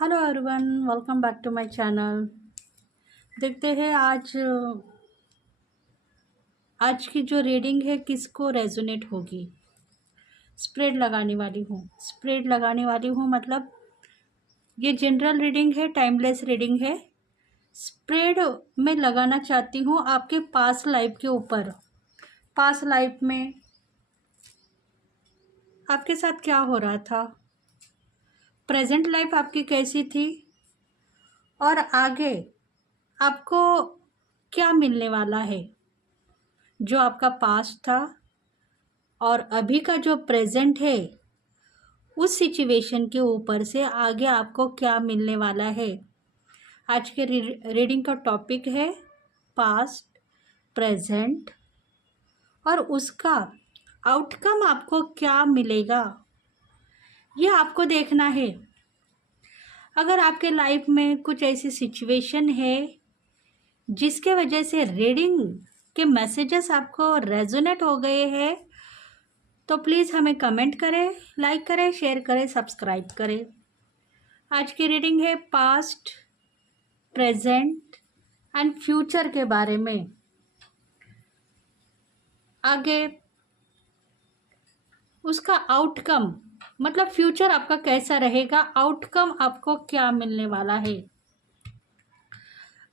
Hello everyone, welcome back to my channel. देखते हैं आज की जो रीडिंग है किसको रेजोनेट होगी। स्प्रेड लगाने वाली हूँ मतलब ये जनरल रीडिंग है, टाइमलेस रीडिंग है। स्प्रेड में लगाना चाहती हूँ आपके पास्ट लाइफ के ऊपर। पास्ट लाइफ में आपके साथ क्या हो रहा था, प्रेजेंट लाइफ आपकी कैसी थी और आगे आपको क्या मिलने वाला है। जो आपका पास्ट था और अभी का जो प्रेजेंट है, उस सिचुएशन के ऊपर से आगे आपको क्या मिलने वाला है। आज के रीडिंग का टॉपिक है पास्ट, प्रेजेंट और उसका आउटकम आपको क्या मिलेगा, ये आपको देखना है। अगर आपके लाइफ में कुछ ऐसी सिचुएशन है जिसके वजह से रीडिंग के मैसेजेस आपको रेजोनेट हो गए हैं, तो प्लीज़ हमें कमेंट करें, लाइक करें, शेयर करें, सब्सक्राइब करें। आज की रीडिंग है पास्ट, प्रेजेंट एंड फ्यूचर के बारे में। आगे उसका आउटकम मतलब फ्यूचर आपका कैसा रहेगा, आउटकम आपको क्या मिलने वाला है।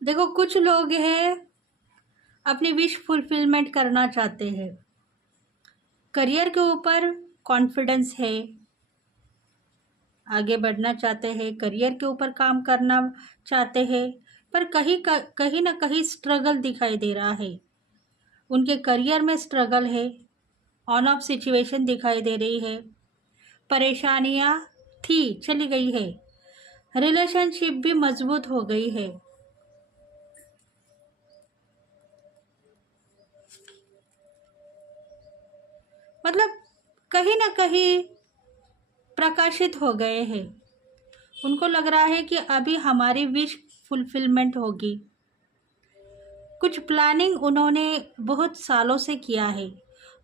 देखो, कुछ लोग हैं अपनी विश फुलफिलमेंट करना चाहते हैं, करियर के ऊपर कॉन्फिडेंस है, आगे बढ़ना चाहते हैं, करियर के ऊपर काम करना चाहते हैं, पर कहीं ना कहीं स्ट्रगल दिखाई दे रहा है। उनके करियर में स्ट्रगल है, ऑन ऑफ सिचुएशन दिखाई दे रही है, परेशानियां थी चली गई है, रिलेशनशिप भी मजबूत हो गई है। मतलब कहीं ना कहीं प्रकाशित हो गए हैं। उनको लग रहा है कि अभी हमारी विश फुलफिलमेंट होगी। कुछ प्लानिंग उन्होंने बहुत सालों से किया है,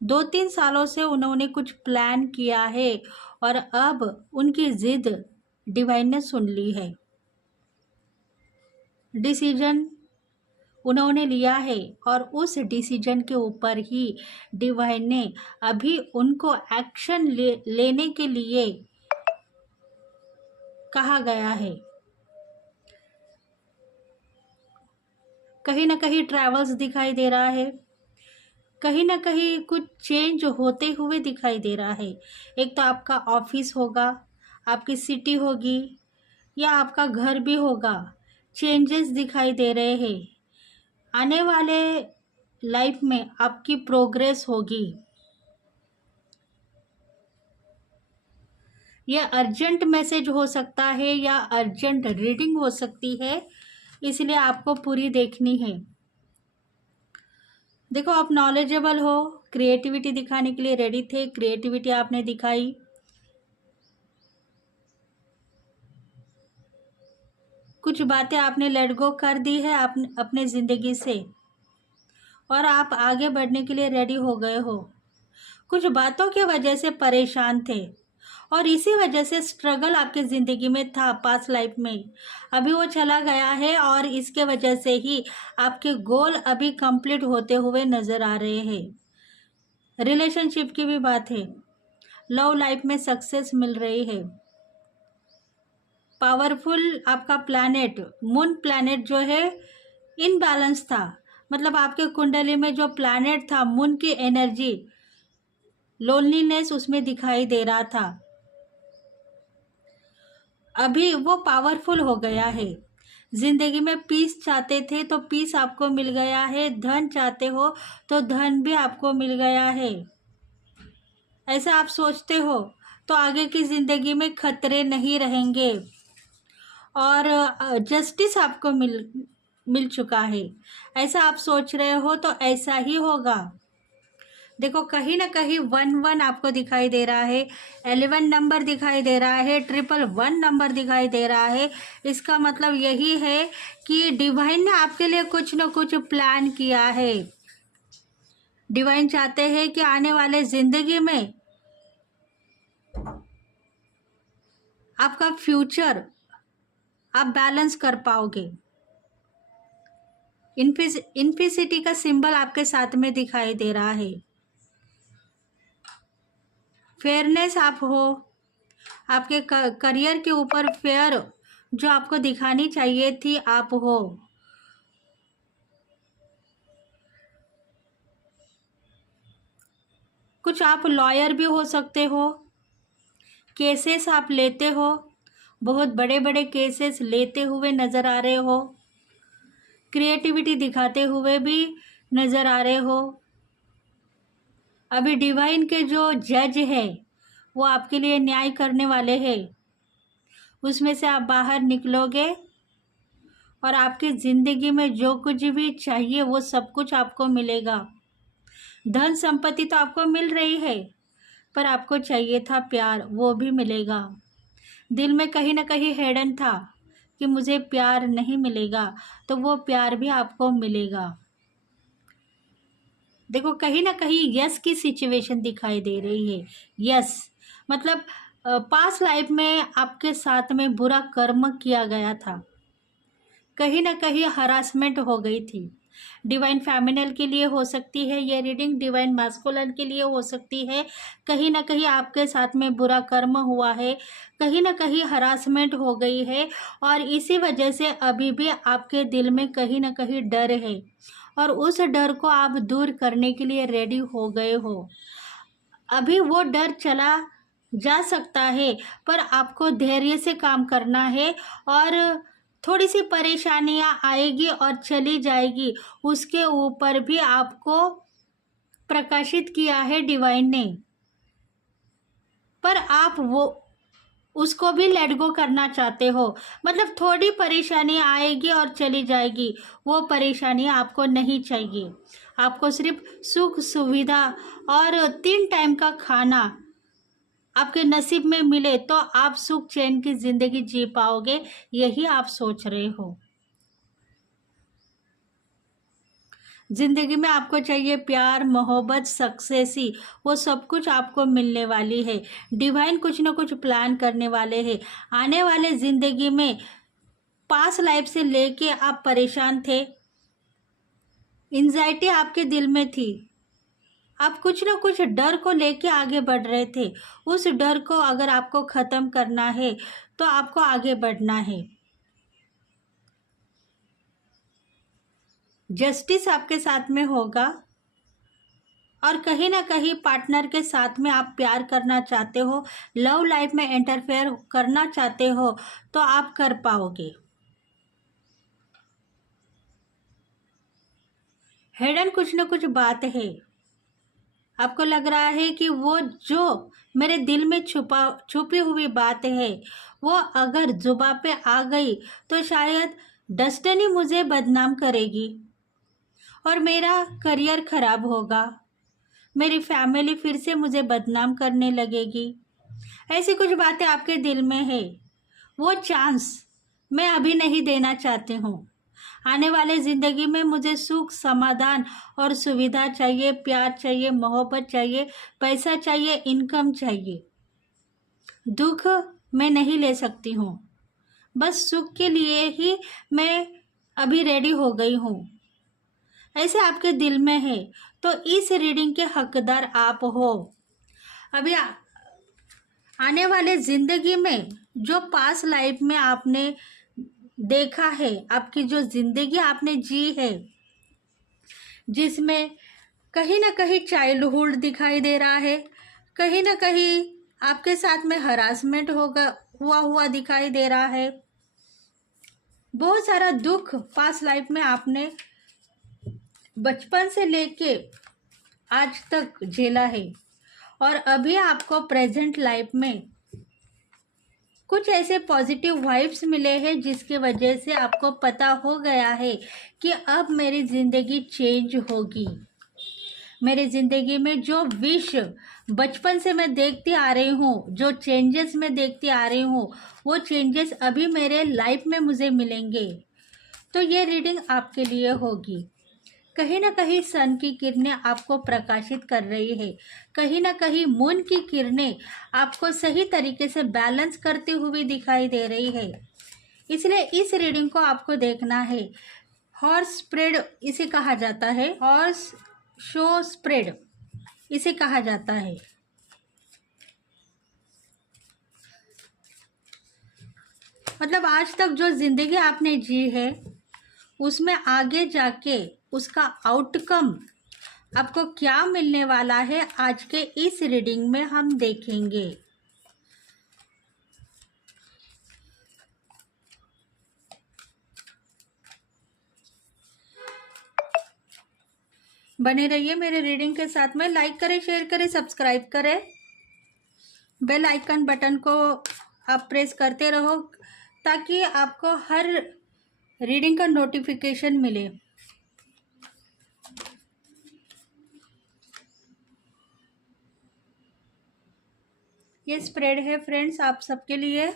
2-3 सालों से उन्होंने कुछ प्लान किया है और अब उनकी जिद डिवाइन ने सुन ली है। डिसीजन उन्होंने लिया है और उस डिसीजन के ऊपर ही डिवाइन ने अभी उनको एक्शन लेने के लिए कहा गया है। कहीं ना कहीं ट्रैवल्स दिखाई दे रहा है, कहीं ना कहीं कुछ चेंज होते हुए दिखाई दे रहा है। एक तो आपका ऑफिस होगा, आपकी सिटी होगी या आपका घर भी होगा, चेंजेस दिखाई दे रहे हैं। आने वाले लाइफ में आपकी प्रोग्रेस होगी। यह अर्जेंट मैसेज हो सकता है या अर्जेंट रीडिंग हो सकती है, इसलिए आपको पूरी देखनी है। देखो, आप नॉलेजेबल हो, क्रिएटिविटी दिखाने के लिए रेडी थे, क्रिएटिविटी आपने दिखाई। कुछ बातें आपने लेट गो कर दी है अपने ज़िंदगी से और आप आगे बढ़ने के लिए रेडी हो गए हो। कुछ बातों की वजह से परेशान थे और इसी वजह से स्ट्रगल आपके ज़िंदगी में था पास्ट लाइफ में। अभी वो चला गया है और इसके वजह से ही आपके गोल अभी कंप्लीट होते हुए नज़र आ रहे हैं। रिलेशनशिप की भी बात है, लव लाइफ में सक्सेस मिल रही है। पावरफुल आपका प्लैनेट, मून प्लैनेट जो है इनबैलेंस था, मतलब आपके कुंडली में जो प्लैनेट था, मून की एनर्जी, लोनलीनेस उसमें दिखाई दे रहा था। अभी वो पावरफुल हो गया है। जिंदगी में पीस चाहते थे तो पीस आपको मिल गया है, धन चाहते हो तो धन भी आपको मिल गया है। ऐसा आप सोचते हो तो आगे की जिंदगी में खतरे नहीं रहेंगे और जस्टिस आपको मिल चुका है। ऐसा आप सोच रहे हो तो ऐसा ही होगा। देखो, कहीं ना कहीं 11 आपको दिखाई दे रहा है, 11 नंबर दिखाई दे रहा है, 111 नंबर दिखाई दे रहा है। इसका मतलब यही है कि डिवाइन ने आपके लिए कुछ न कुछ प्लान किया है। डिवाइन चाहते हैं कि आने वाले जिंदगी में आपका फ्यूचर आप बैलेंस कर पाओगे। इन्फिनिटी का सिंबल आपके साथ में दिखाई दे रहा है। फेयरनेस आप हो, आपके करियर के ऊपर फेयर जो आपको दिखानी चाहिए थी आप हो। कुछ आप लॉयर भी हो सकते हो, केसेस आप लेते हो, बहुत बड़े बड़े केसेस लेते हुए नज़र आ रहे हो, क्रिएटिविटी दिखाते हुए भी नज़र आ रहे हो। अभी डिवाइन के जो जज है वो आपके लिए न्याय करने वाले हैं, उसमें से आप बाहर निकलोगे और आपकी ज़िंदगी में जो कुछ भी चाहिए वो सब कुछ आपको मिलेगा। धन संपत्ति तो आपको मिल रही है, पर आपको चाहिए था प्यार, वो भी मिलेगा। दिल में कहीं ना कहीं हिडन था कि मुझे प्यार नहीं मिलेगा, तो वो प्यार भी आपको मिलेगा। देखो कहीं ना कहीं यस की सिचुएशन दिखाई दे रही है। यस मतलब पास्ट लाइफ में आपके साथ में बुरा कर्म किया गया था, कहीं ना कहीं हरासमेंट हो गई थी। डिवाइन फेमिनल के लिए हो सकती है ये रीडिंग, डिवाइन मैस्कुलिन के लिए हो सकती है। कहीं ना कहीं आपके साथ में बुरा कर्म हुआ है, कहीं ना कहीं हरासमेंट हो गई है, और इसी वजह से अभी भी आपके दिल में कहीं ना कहीं डर है, और उस डर को आप दूर करने के लिए रेडी हो गए हो। अभी वो डर चला जा सकता है, पर आपको धैर्य से काम करना है, और थोड़ी सी परेशानियां आएगी और चली जाएगी, उसके ऊपर भी आपको प्रकाशित किया है डिवाइन ने। पर आप वो उसको भी लेट गो करना चाहते हो, मतलब थोड़ी परेशानी आएगी और चली जाएगी, वो परेशानी आपको नहीं चाहिए। आपको सिर्फ सुख सुविधा और 3 टाइम का खाना आपके नसीब में मिले तो आप सुख चैन की ज़िंदगी जी पाओगे, यही आप सोच रहे हो। ज़िंदगी में आपको चाहिए प्यार, मोहब्बत, सक्सेसी, वो सब कुछ आपको मिलने वाली है। डिवाइन कुछ ना कुछ प्लान करने वाले हैं आने वाले ज़िंदगी में। पास्ट लाइफ से लेके आप परेशान थे, एंजाइटी आपके दिल में थी, आप कुछ ना कुछ डर को लेके आगे बढ़ रहे थे। उस डर को अगर आपको ख़त्म करना है तो आपको आगे बढ़ना है। जस्टिस आपके साथ में होगा, और कहीं ना कहीं पार्टनर के साथ में आप प्यार करना चाहते हो, लव लाइफ में इंटरफेयर करना चाहते हो, तो आप कर पाओगे। हिडन कुछ ना कुछ बात है, आपको लग रहा है कि वो जो मेरे दिल में छुपी हुई बात है वो अगर जुबान पे आ गई तो शायद डेस्टिनी मुझे बदनाम करेगी और मेरा करियर खराब होगा, मेरी फैमिली फिर से मुझे बदनाम करने लगेगी। ऐसी कुछ बातें आपके दिल में है। वो चांस मैं अभी नहीं देना चाहती हूँ। आने वाले ज़िंदगी में मुझे सुख, समाधान और सुविधा चाहिए, प्यार चाहिए, मोहब्बत चाहिए, पैसा चाहिए, इनकम चाहिए। दुख मैं नहीं ले सकती हूँ, बस सुख के लिए ही मैं अभी रेडी हो गई हूँ, ऐसे आपके दिल में है। तो इस रीडिंग के हकदार आप हो। अभी आने वाले ज़िंदगी में जो पास्ट लाइफ में आपने देखा है, आपकी जो ज़िंदगी आपने जी है, जिसमें कहीं ना कहीं चाइल्डहुड दिखाई दे रहा है, कहीं ना कहीं आपके साथ में हरासमेंट हुआ दिखाई दे रहा है, बहुत सारा दुख पास्ट लाइफ में आपने बचपन से लेके आज तक झेला है, और अभी आपको प्रेजेंट लाइफ में कुछ ऐसे पॉजिटिव वाइब्स मिले हैं जिसकी वजह से आपको पता हो गया है कि अब मेरी ज़िंदगी चेंज होगी। मेरी ज़िंदगी में जो विश बचपन से मैं देखती आ रही हूँ, जो चेंजेस मैं देखती आ रही हूँ, वो चेंजेस अभी मेरे लाइफ में मुझे मिलेंगे। तो ये रीडिंग आपके लिए होगी। कहीं ना कहीं सन की किरणें आपको प्रकाशित कर रही है, कहीं ना कहीं मून की किरणें आपको सही तरीके से बैलेंस करती हुई दिखाई दे रही है। इसलिए इस रीडिंग को आपको देखना है। हॉर्स स्प्रेड इसे कहा जाता है, हॉर्स शो स्प्रेड इसे कहा जाता है। मतलब आज तक जो जिंदगी आपने जी है उसमें आगे जाके उसका आउटकम आपको क्या मिलने वाला है, आज के इस रीडिंग में हम देखेंगे। बने रहिए मेरे रीडिंग के साथ में। लाइक करें, शेयर करें, सब्सक्राइब करें, बेल आइकन बटन को आप प्रेस करते रहो ताकि आपको हर रीडिंग का नोटिफिकेशन मिले। ये स्प्रेड है फ्रेंड्स आप सबके लिए।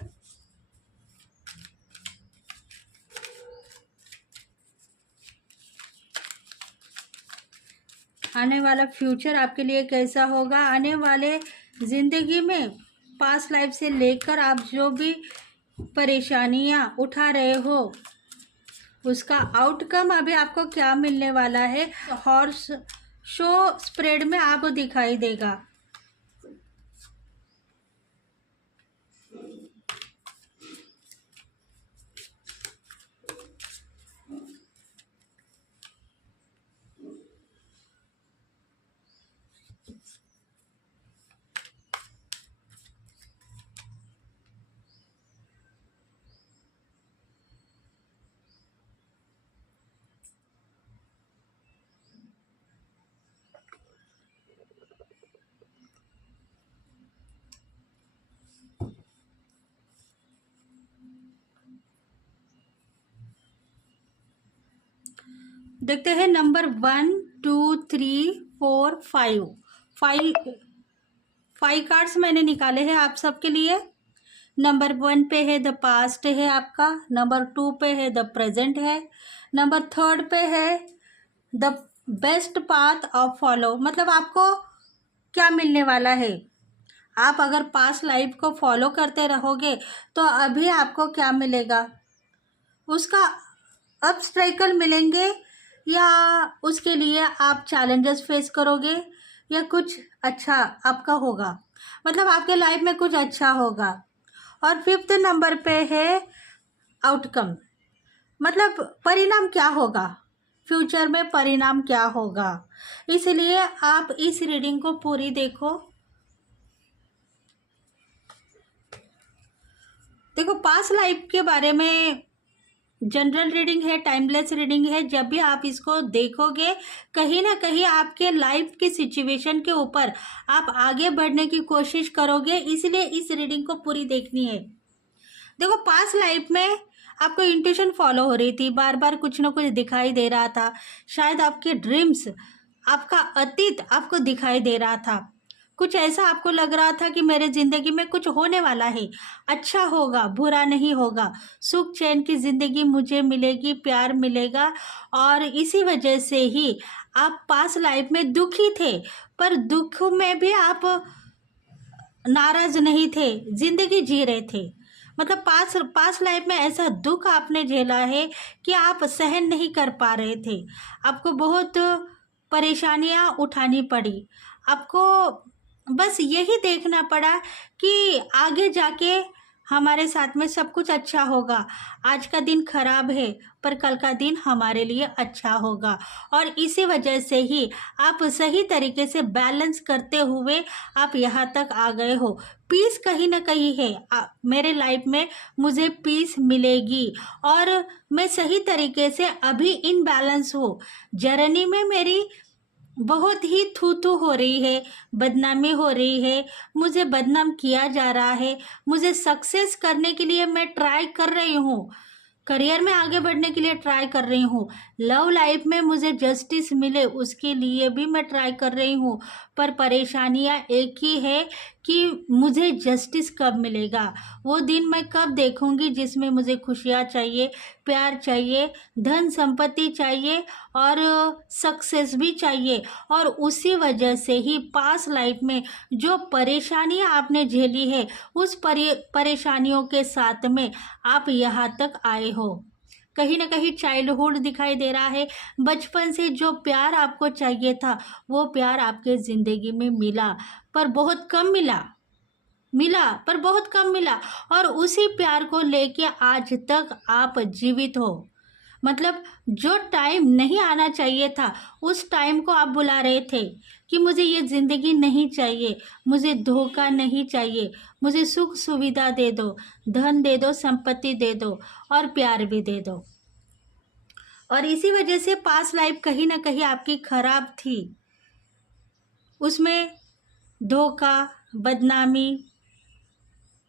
आने वाला फ्यूचर आपके लिए कैसा होगा, आने वाले ज़िंदगी में पास्ट लाइफ से लेकर आप जो भी परेशानियां उठा रहे हो उसका आउटकम अभी आपको क्या मिलने वाला है, हॉर्स शो स्प्रेड में आपको दिखाई देगा। देखते हैं नंबर 1 2 3 4 5 5 कार्ड्स मैंने निकाले हैं आप सबके लिए। नंबर 1 पे है द पास्ट है आपका, नंबर 2 पे है द प्रेजेंट है, नंबर 3 पे है the best path of follow. मतलब आपको क्या मिलने वाला है, आप अगर पास्ट लाइफ को फॉलो करते रहोगे तो अभी आपको क्या मिलेगा, उसका ऑब्स्टेकल मिलेंगे या उसके लिए आप चैलेंजेस फेस करोगे या कुछ अच्छा आपका होगा। मतलब आपके लाइफ में कुछ अच्छा होगा। और 5th नंबर पे है आउटकम, मतलब परिणाम क्या होगा, फ्यूचर में परिणाम क्या होगा। इसलिए आप इस रीडिंग को पूरी देखो। देखो पास्ट लाइफ के बारे में जनरल रीडिंग है, टाइमलेस रीडिंग है। जब भी आप इसको देखोगे कहीं ना कहीं आपके लाइफ की सिचुएशन के ऊपर आप आगे बढ़ने की कोशिश करोगे, इसलिए इस रीडिंग को पूरी देखनी है। देखो पास्ट लाइफ में आपको इंट्यूशन फॉलो हो रही थी, बार बार कुछ ना कुछ दिखाई दे रहा था, शायद आपके ड्रीम्स, आपका अतीत आपको दिखाई दे रहा था। कुछ ऐसा आपको लग रहा था कि मेरे ज़िंदगी में कुछ होने वाला है, अच्छा होगा, बुरा नहीं होगा, सुख चैन की ज़िंदगी मुझे मिलेगी, प्यार मिलेगा। और इसी वजह से ही आप पास्ट लाइफ में दुखी थे, पर दुख में भी आप नाराज़ नहीं थे, ज़िंदगी जी रहे थे। मतलब पास्ट लाइफ में ऐसा दुख आपने झेला है कि आप सहन नहीं कर पा रहे थे, आपको बहुत परेशानियां उठानी पड़ी, आपको बस यही देखना पड़ा कि आगे जाके हमारे साथ में सब कुछ अच्छा होगा। आज का दिन खराब है पर कल का दिन हमारे लिए अच्छा होगा। और इसी वजह से ही आप सही तरीके से बैलेंस करते हुए आप यहाँ तक आ गए हो। पीस कहीं ना कहीं है, मेरे लाइफ में मुझे पीस मिलेगी और मैं सही तरीके से अभी इन बैलेंस हो। जर्नी में मेरी बहुत ही थू थू हो रही है, बदनामी हो रही है, मुझे बदनाम किया जा रहा है। मुझे सक्सेस करने के लिए मैं ट्राई कर रही हूँ, करियर में आगे बढ़ने के लिए ट्राई कर रही हूँ, लव लाइफ में मुझे जस्टिस मिले उसके लिए भी मैं ट्राई कर रही हूँ। पर परेशानियां एक ही है कि मुझे जस्टिस कब मिलेगा, वो दिन मैं कब देखूंगी जिसमें मुझे खुशियाँ चाहिए, प्यार चाहिए, धन संपत्ति चाहिए और सक्सेस भी चाहिए। और उसी वजह से ही पास्ट लाइफ में जो परेशानियां आपने झेली है, उस परेशानियों के साथ में आप यहाँ तक आए हो। कहीं ना कहीं चाइल्डहुड दिखाई दे रहा है। बचपन से जो प्यार आपको चाहिए था, वो प्यार आपके ज़िंदगी में मिला, पर बहुत कम मिला। पर बहुत कम मिला। और उसी प्यार को लेके आज तक आप जीवित हो। मतलब जो टाइम नहीं आना चाहिए था, उस टाइम को आप बुला रहे थे कि मुझे ये ज़िंदगी नहीं चाहिए, मुझे धोखा नहीं चाहिए, मुझे सुख सुविधा दे दो, धन दे दो, संपत्ति दे दो और प्यार भी दे दो। और इसी वजह से पास्ट लाइफ कहीं ना कहीं आपकी खराब थी। उसमें धोखा, बदनामी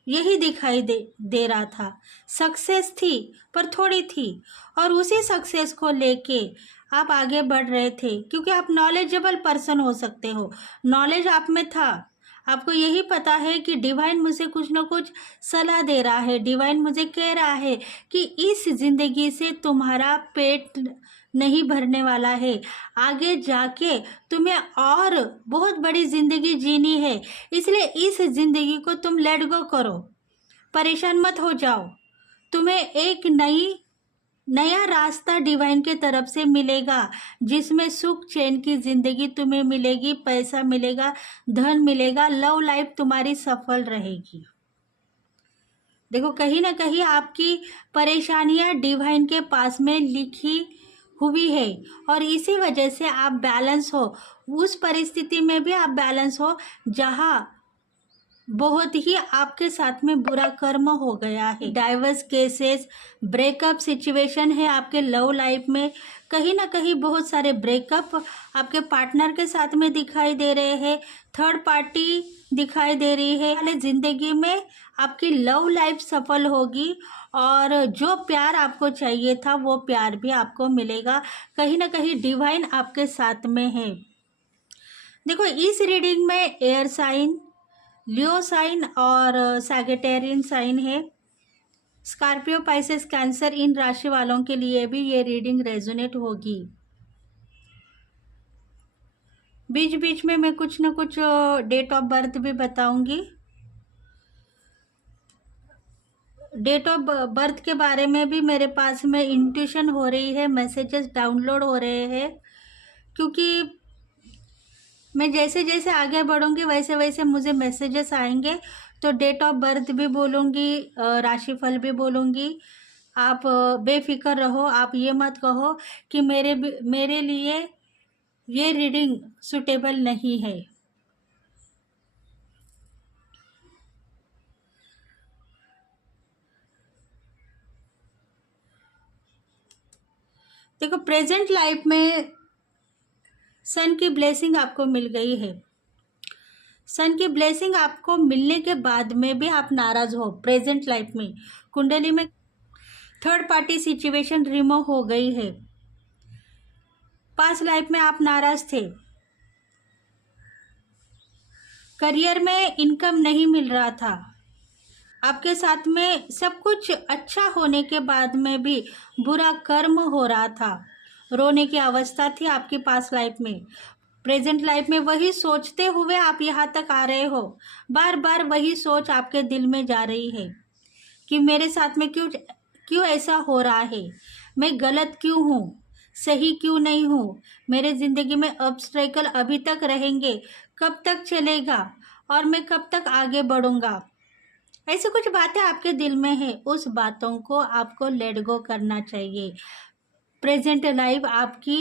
यही दिखाई दे रहा था। सक्सेस थी पर थोड़ी थी, और उसी सक्सेस को लेके आप आगे बढ़ रहे थे क्योंकि आप नॉलेजेबल पर्सन हो सकते हो। नॉलेज आप में था। आपको यही पता है कि डिवाइन मुझे कुछ ना कुछ सलाह दे रहा है, डिवाइन मुझे कह रहा है कि इस ज़िंदगी से तुम्हारा पेट नहीं भरने वाला है, आगे जाके तुम्हें और बहुत बड़ी ज़िंदगी जीनी है। इसलिए इस ज़िंदगी को तुम लेट गो करो, परेशान मत हो जाओ। तुम्हें एक नया रास्ता डिवाइन के तरफ से मिलेगा, जिसमें सुख चैन की ज़िंदगी तुम्हें मिलेगी, पैसा मिलेगा, धन मिलेगा, लव लाइफ तुम्हारी सफल रहेगी। देखो, कहीं ना कहीं आपकी परेशानियां डिवाइन के पास में लिखी हुई है, और इसी वजह से आप बैलेंस हो। उस परिस्थिति में भी आप बैलेंस हो जहां बहुत ही आपके साथ में बुरा कर्म हो गया है। डाइवर्स केसेस, ब्रेकअप सिचुएशन है आपके लव लाइफ में। कहीं ना कहीं बहुत सारे ब्रेकअप आपके पार्टनर के साथ में दिखाई दे रहे हैं, थर्ड पार्टी दिखाई दे रही है। वाले जिंदगी में आपकी लव लाइफ सफल होगी, और जो प्यार आपको चाहिए था वो प्यार भी आपको मिलेगा। कहीं ना कहीं डिवाइन आपके साथ में है। देखो, इस रीडिंग में एयर साइन, लियो साइन और सैगिटेरियन साइन है। स्कॉर्पियो, पाइसेस, कैंसर, इन राशि वालों के लिए भी ये रीडिंग रेजोनेट होगी। बीच बीच में मैं कुछ न कुछ डेट ऑफ बर्थ भी बताऊंगी। डेट ऑफ बर्थ के बारे में भी मेरे पास में इंट्यूशन हो रही है, मैसेजेस डाउनलोड हो रहे हैं, क्योंकि मैं जैसे जैसे आगे बढ़ूंगी वैसे वैसे मुझे मैसेजेस आएंगे। तो डेट ऑफ बर्थ भी बोलूँगी, राशिफल भी बोलूँगी। आप बेफिक्र रहो, आप ये मत कहो कि मेरे लिए ये रीडिंग सुटेबल नहीं है। देखो, प्रेजेंट लाइफ में सन की ब्लेसिंग आपको मिल गई है। सन की ब्लेसिंग आपको मिलने के बाद में भी आप नाराज हो। प्रेजेंट लाइफ में कुंडली में थर्ड पार्टी सिचुएशन रिमूव हो गई है। पास्ट लाइफ में आप नाराज थे, करियर में इनकम नहीं मिल रहा था, आपके साथ में सब कुछ अच्छा होने के बाद में भी बुरा कर्म हो रहा था, रोने की अवस्था थी आपकी पास्ट लाइफ में। प्रेजेंट लाइफ में वही सोचते हुए आप यहाँ तक आ रहे हो। बार बार वही सोच आपके दिल में जा रही है कि मेरे साथ में क्यों ऐसा हो रहा है, मैं गलत क्यों हूँ, सही क्यों नहीं हूँ, मेरे ज़िंदगी में ऑब्स्टेकल अभी तक रहेंगे, कब तक चलेगा और मैं कब तक आगे बढ़ूँगा। ऐसी कुछ बातें आपके दिल में है। उस बातों को आपको लेट गो करना चाहिए। प्रेजेंट लाइफ आपकी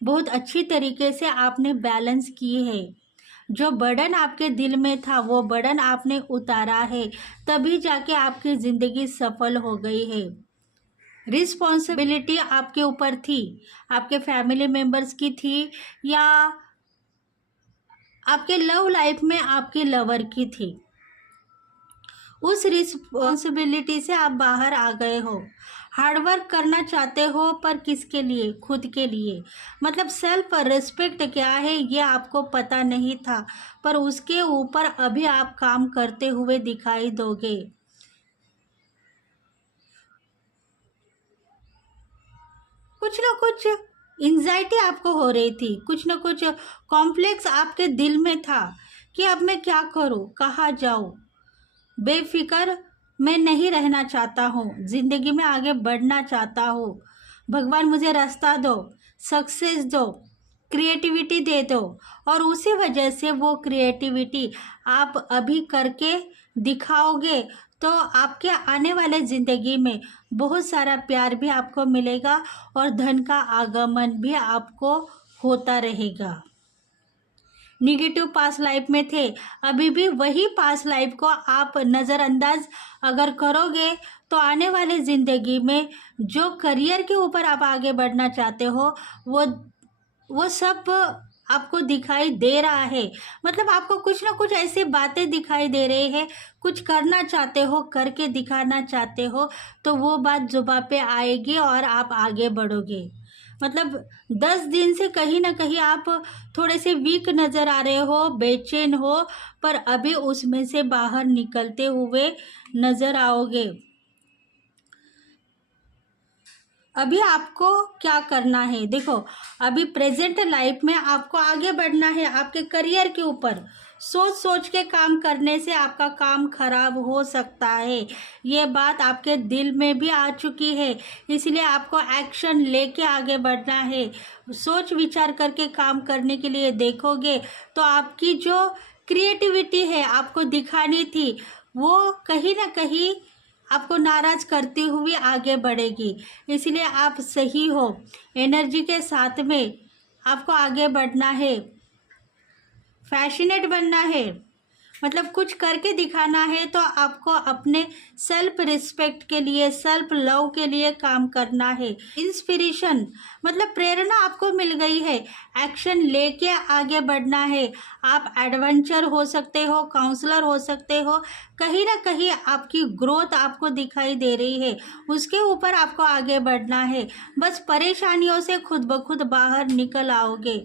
बहुत अच्छी तरीके से आपने बैलेंस की है। जो बर्डन आपके दिल में था वो बर्डन आपने उतारा है, तभी जाके आपकी ज़िंदगी सफल हो गई है। रिस्पॉन्सिबिलिटी आपके ऊपर थी, आपके फैमिली मेम्बर्स की थी, या आपके लव लाइफ में आपके लवर की थी। उस रिस्पॉन्सिबिलिटी से आप बाहर आ गए हो। हार्डवर्क करना चाहते हो, पर किसके लिए? खुद के लिए। मतलब सेल्फ रिस्पेक्ट क्या है ये आपको पता नहीं था, पर उसके ऊपर अभी आप काम करते हुए दिखाई दोगे। कुछ ना कुछ एंजाइटी आपको हो रही थी, कुछ ना कुछ कॉम्प्लेक्स आपके दिल में था कि अब मैं क्या करूं, कहाँ जाऊं। बेफिक्र मैं नहीं रहना चाहता हूँ, जिंदगी में आगे बढ़ना चाहता हूँ। भगवान मुझे रास्ता दो, सक्सेस दो, क्रिएटिविटी दे दो। और उसी वजह से वो क्रिएटिविटी आप अभी करके दिखाओगे तो आपके आने वाले ज़िंदगी में बहुत सारा प्यार भी आपको मिलेगा और धन का आगमन भी आपको होता रहेगा। निगेटिव पास्ट लाइफ में थे, अभी भी वही पास्ट लाइफ को आप नज़रअंदाज अगर करोगे तो आने वाले ज़िंदगी में जो करियर के ऊपर आप आगे बढ़ना चाहते हो वो सब आपको दिखाई दे रहा है। मतलब आपको कुछ ना कुछ ऐसी बातें दिखाई दे रही है, कुछ करना चाहते हो, करके दिखाना चाहते हो, तो वो बात जुबान पे आएगी और आप आगे बढ़ोगे। मतलब 10 दिन से कहीं ना कहीं आप थोड़े से वीक नज़र आ रहे हो, बेचैन हो, पर अभी उसमें से बाहर निकलते हुए नज़र आओगे। अभी आपको क्या करना है? देखो, अभी प्रेजेंट लाइफ में आपको आगे बढ़ना है। आपके करियर के ऊपर सोच सोच के काम करने से आपका काम खराब हो सकता है, ये बात आपके दिल में भी आ चुकी है। इसलिए आपको एक्शन लेके आगे बढ़ना है। सोच विचार करके काम करने के लिए देखोगे तो आपकी जो क्रिएटिविटी है आपको दिखानी थी, वो कहीं ना कहीं आपको नाराज करती हुई आगे बढ़ेगी। इसलिए आप सही हो, एनर्जी के साथ में आपको आगे बढ़ना है, पैशनेट बनना है। मतलब कुछ करके दिखाना है तो आपको अपने सेल्फ रिस्पेक्ट के लिए, सेल्फ लव के लिए काम करना है। इंस्पिरेशन मतलब प्रेरणा आपको मिल गई है, एक्शन लेके आगे बढ़ना है। आप एडवेंचर हो सकते हो, काउंसलर हो सकते हो, कहीं ना कहीं आपकी ग्रोथ आपको दिखाई दे रही है, उसके ऊपर आपको आगे बढ़ना है। बस परेशानियों से खुद ब खुद बाहर निकल आओगे।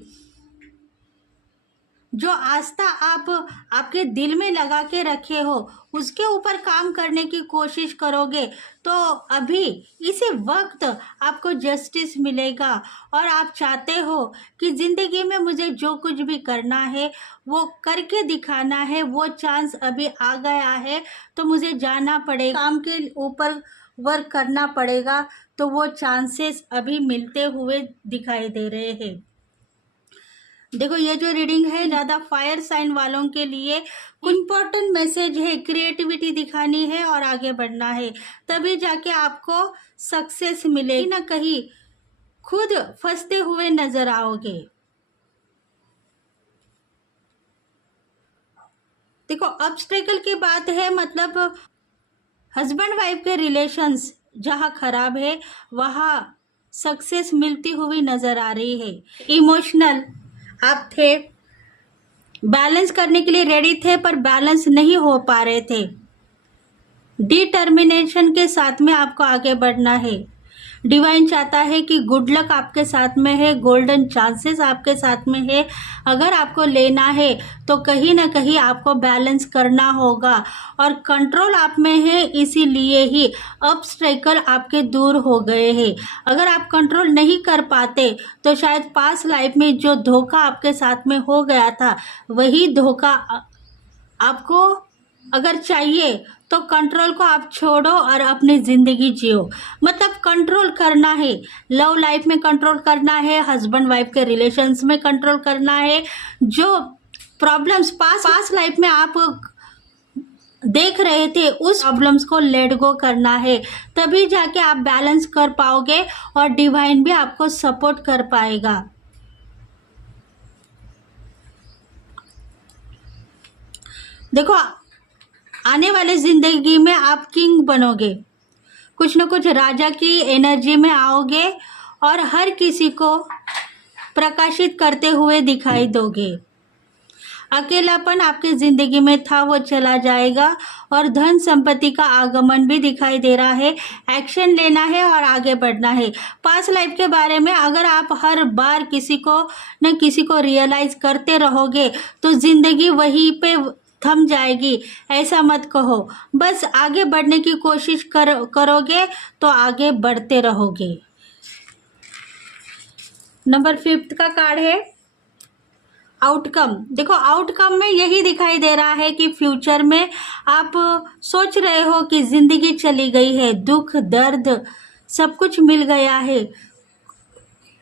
जो आस्था आप आपके दिल में लगा के रखे हो, उसके ऊपर काम करने की कोशिश करोगे तो अभी इसी वक्त आपको जस्टिस मिलेगा। और आप चाहते हो कि ज़िंदगी में मुझे जो कुछ भी करना है वो करके दिखाना है, वो चांस अभी आ गया है तो मुझे जाना पड़ेगा, काम के ऊपर वर्क करना पड़ेगा। तो वो चांसेस अभी मिलते हुए दिखाई दे रहे हैं। देखो, ये जो रीडिंग है ज़्यादा फायर साइन वालों के लिए कुछ इम्पोर्टेंट मैसेज है। क्रिएटिविटी दिखानी है और आगे बढ़ना है, तभी जाके आपको सक्सेस मिलेगी। ना कहीं खुद फंसते हुए नजर आओगे। देखो, ऑब्स्टेकल की बात है, मतलब हस्बैंड वाइफ के रिलेशंस जहाँ खराब है वहाँ सक्सेस मिलती हुई नजर आ रही है। इमोशनल आप थे, बैलेंस करने के लिए रेडी थे पर बैलेंस नहीं हो पा रहे थे। डिटर्मिनेशन के साथ में आपको आगे बढ़ना है। डिवाइन चाहता है कि गुड लक आपके साथ में है, गोल्डन चांसेस आपके साथ में है। अगर आपको लेना है तो कहीं ना कहीं आपको बैलेंस करना होगा और कंट्रोल आप में है, इसीलिए ही ऑब्स्टेकल आपके दूर हो गए हैं। अगर आप कंट्रोल नहीं कर पाते तो शायद पास्ट लाइफ में जो धोखा आपके साथ में हो गया था वही धोखा आपको अगर चाहिए तो कंट्रोल को आप छोड़ो और अपनी ज़िंदगी जियो। मतलब कंट्रोल करना है, लव लाइफ में कंट्रोल करना है, हस्बैंड वाइफ के रिलेशंस में कंट्रोल करना है। जो प्रॉब्लम्स पास्ट लाइफ में आप देख रहे थे उस प्रॉब्लम्स को लेट गो करना है, तभी जाके आप बैलेंस कर पाओगे और डिवाइन भी आपको सपोर्ट कर पाएगा। देखो, आने वाले ज़िंदगी में आप किंग बनोगे, कुछ न कुछ राजा की एनर्जी में आओगे और हर किसी को प्रकाशित करते हुए दिखाई दोगे। अकेलापन आपकी ज़िंदगी में था वो चला जाएगा और धन संपत्ति का आगमन भी दिखाई दे रहा है। एक्शन लेना है और आगे बढ़ना है। पास्ट लाइफ के बारे में अगर आप हर बार किसी को न किसी को रियलाइज़ करते रहोगे तो ज़िंदगी वहीं पे थम जाएगी। ऐसा मत कहो, बस आगे बढ़ने की कोशिश करोगे तो आगे बढ़ते रहोगे। नंबर 5 का कार्ड है आउटकम। देखो, आउटकम में यही दिखाई दे रहा है कि फ्यूचर में आप सोच रहे हो कि ज़िंदगी चली गई है, दुख दर्द सब कुछ मिल गया है,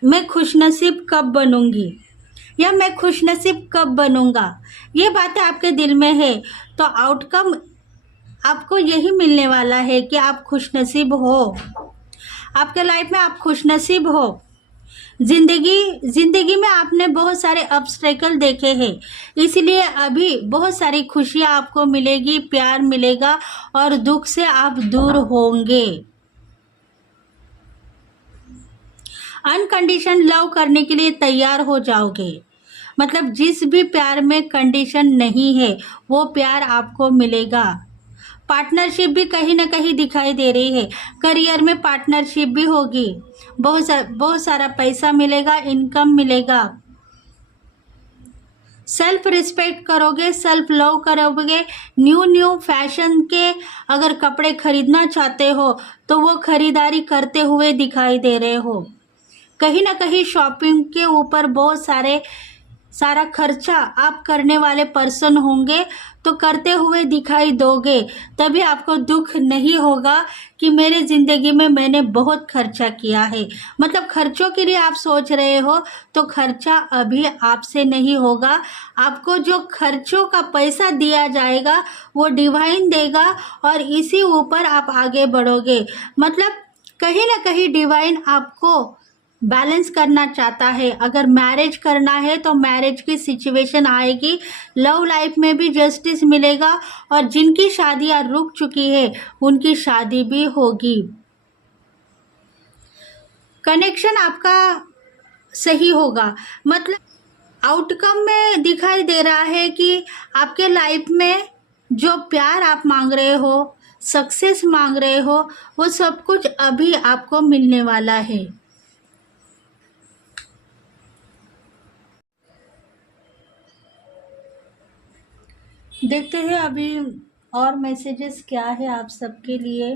मैं खुशनसीब कब बनूंगी या मैं खुशनसीब कब बनूंगा, ये बातें आपके दिल में है। तो आउटकम आपको यही मिलने वाला है कि आप खुशनसीब हो, आपके लाइफ में आप खुशनसीब हो। जिंदगी में आपने बहुत सारे ऑब्स्टेकल देखे हैं, इसलिए अभी बहुत सारी खुशियाँ आपको मिलेगी, प्यार मिलेगा और दुख से आप दूर होंगे। अनकंडीशन लव करने के लिए तैयार हो जाओगे। मतलब जिस भी प्यार में कंडीशन नहीं है वो प्यार आपको मिलेगा। पार्टनरशिप भी कहीं ना कहीं दिखाई दे रही है। करियर में पार्टनरशिप भी होगी, बहुत सारा पैसा मिलेगा, इनकम मिलेगा। सेल्फ रिस्पेक्ट करोगे, सेल्फ लव करोगे। न्यू फैशन के अगर कपड़े खरीदना चाहते हो तो वो खरीदारी करते हुए दिखाई दे रहे हो। कहीं ना कहीं शॉपिंग के ऊपर बहुत सारा खर्चा आप करने वाले पर्सन होंगे तो करते हुए दिखाई दोगे। तभी आपको दुख नहीं होगा कि मेरे ज़िंदगी में मैंने बहुत खर्चा किया है। मतलब खर्चों के लिए आप सोच रहे हो तो खर्चा अभी आपसे नहीं होगा। आपको जो खर्चों का पैसा दिया जाएगा वो डिवाइन देगा और इसी ऊपर आप आगे बढ़ोगे। मतलब कहीं ना कहीं डिवाइन आपको बैलेंस करना चाहता है। अगर मैरिज करना है तो मैरिज की सिचुएशन आएगी, लव लाइफ में भी जस्टिस मिलेगा और जिनकी शादियां रुक चुकी है उनकी शादी भी होगी। कनेक्शन आपका सही होगा। मतलब आउटकम में दिखाई दे रहा है कि आपके लाइफ में जो प्यार आप मांग रहे हो, सक्सेस मांग रहे हो, वो सब कुछ अभी आपको मिलने वाला है। देखते हैं अभी और मैसेजेस क्या है आप सबके लिए।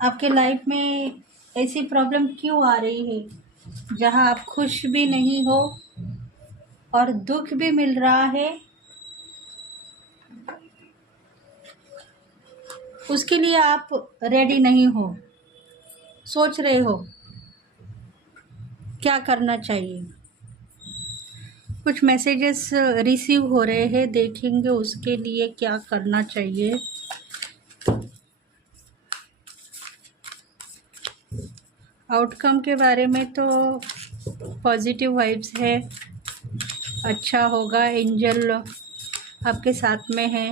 आपके लाइफ में ऐसी प्रॉब्लम क्यों आ रही है जहां आप खुश भी नहीं हो और दुख भी मिल रहा है, उसके लिए आप रेडी नहीं हो, सोच रहे हो क्या करना चाहिए। कुछ मैसेजेस रिसीव हो रहे हैं, देखेंगे उसके लिए क्या करना चाहिए। आउटकम के बारे में तो पॉजिटिव वाइब्स है, अच्छा होगा, एंजल आपके साथ में है।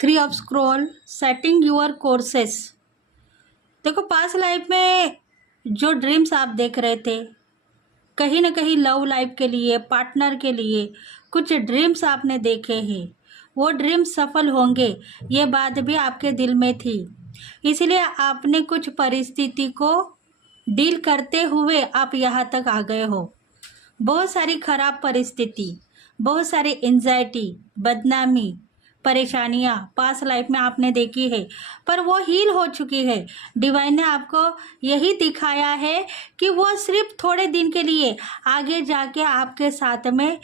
Three of scroll, setting your courses. देखो, पास्ट लाइफ में जो ड्रीम्स आप देख रहे थे, कहीं ना कहीं लव लाइफ के लिए, पार्टनर के लिए कुछ ड्रीम्स आपने देखे हैं, वो ड्रीम्स सफल होंगे, ये बात भी आपके दिल में थी। इसलिए आपने कुछ परिस्थिति को डील करते हुए आप यहाँ तक आ गए हो। बहुत सारी खराब परिस्थिति, बहुत सारी एंजाइटी, बदनामी, परेशानियां पास लाइफ में आपने देखी है, पर वो हील हो चुकी है। डिवाइन ने आपको यही दिखाया है कि वो सिर्फ थोड़े दिन के लिए, आगे जाके आपके साथ में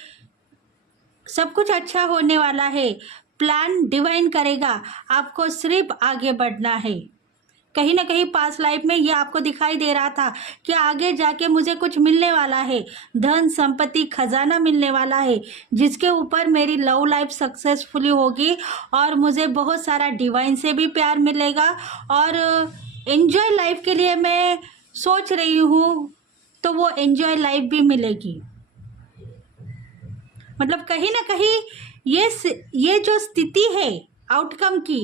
सब कुछ अच्छा होने वाला है। प्लान डिवाइन करेगा, आपको सिर्फ आगे बढ़ना है। कहीं ना कहीं पास लाइफ में ये आपको दिखाई दे रहा था कि आगे जाके मुझे कुछ मिलने वाला है, धन संपत्ति खजाना मिलने वाला है, जिसके ऊपर मेरी लव लाइफ सक्सेसफुली होगी और मुझे बहुत सारा डिवाइन से भी प्यार मिलेगा और एंजॉय लाइफ के लिए मैं सोच रही हूँ, तो वो एंजॉय लाइफ भी मिलेगी। मतलब कहीं ना कहीं ये जो स्थिति है आउटकम की,